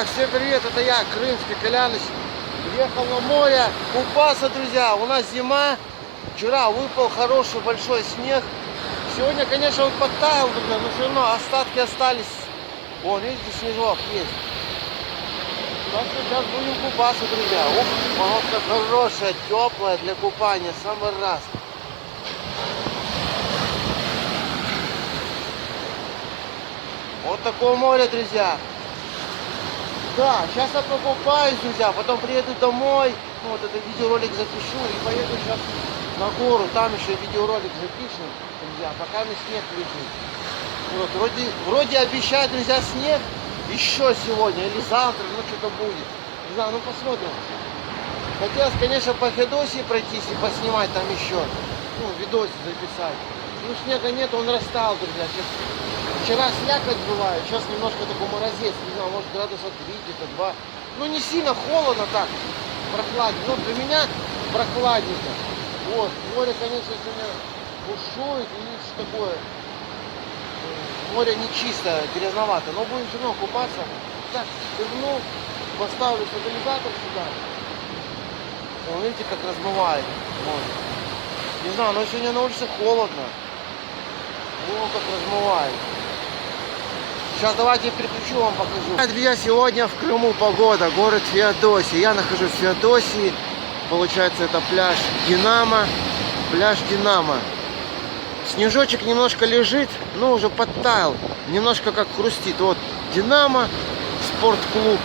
друзья, всем привет, это я, Крымский, КАЛЯНЫЧ. Приехал на море купаться, друзья. У нас зима, вчера выпал хороший большой снег. Сегодня, конечно, он подтаял, друзья, но все равно остатки остались. Вон, видите, снежок есть. Так что сейчас будем купаться, друзья. Ух, погодка хорошая, теплая для купания, самый раз. Вот такое море, друзья. Да, сейчас я покупаюсь, друзья, потом приеду домой, ну, вот этот видеоролик запишу и поеду сейчас на гору, там еще видеоролик запишем, друзья, пока мне снег лежит. Вот, вроде обещают, друзья, снег еще сегодня или завтра, ну, что-то будет. Не знаю, ну, посмотрим. Хотелось, конечно, по ФЕОДОСИЯ пройтись и поснимать там еще, ну, видосик записать. Ну, снега нет, он растаял, друзья. Вчера слякоть бывает, сейчас немножко такой морозец, не знаю, может градусов 3, где-то 2. Ну не сильно холодно так, прохладненько. Ну для меня прохладненько. Вот, море, конечно, сегодня бушует, видите, такое. Море не чистое, грязновато, но будем все равно купаться. Так, верну, поставлю стабилизатор сюда. Вон, видите, как размывает море. Не знаю, но сегодня на улице холодно. О, как размывает. Сейчас давайте переключу, вам покажу. Друзья, сегодня в Крыму погода, город ФЕОДОСИЯ. Я нахожусь в ФЕОДОСИЯ. Получается, это пляж Динамо. Пляж Динамо. Снежочек немножко лежит, но уже подтаял. Немножко как хрустит. Вот Динамо, спортклуб,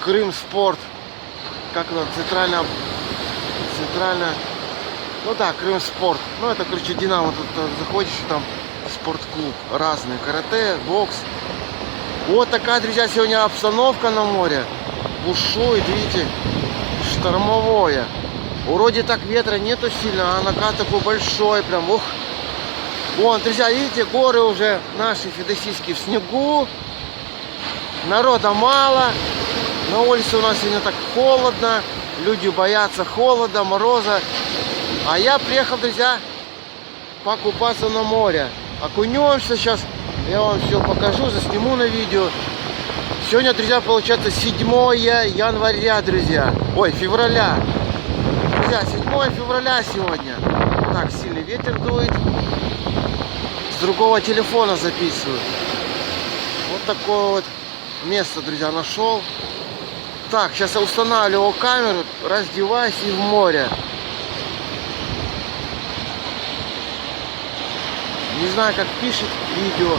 Крым спорт. Как это, центральная. Ну да, Крым спорт. Ну это, короче, Динамо. Тут заходишь, там спортклуб разные, карате, бокс. Вот такая, друзья, сегодня обстановка на море. Бушует, видите, штормовое. Вроде так ветра нету сильно, а накат такой большой, прям, ух. Вон, друзья, видите, горы уже наши феодосийские в снегу. Народа мало. На улице у нас сегодня так холодно. Люди боятся холода, мороза. А я приехал, друзья, покупаться на море. Окунемся сейчас, я вам все покажу, засниму на видео. Сегодня, друзья, получается 7 января, друзья. Ой, февраля. Друзья, 7 февраля сегодня. Так, сильный ветер дует. С другого телефона записываю. Вот такое вот место, друзья, нашел. Так, сейчас я устанавливаю камеру, раздеваюсь и в море. Не знаю, как пишет видео,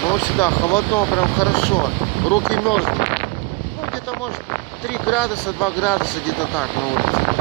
но вот сюда холодно, прям хорошо. Руки мерзнут. Ну, где-то, может, 3 градуса, 2 градуса, где-то так на улице.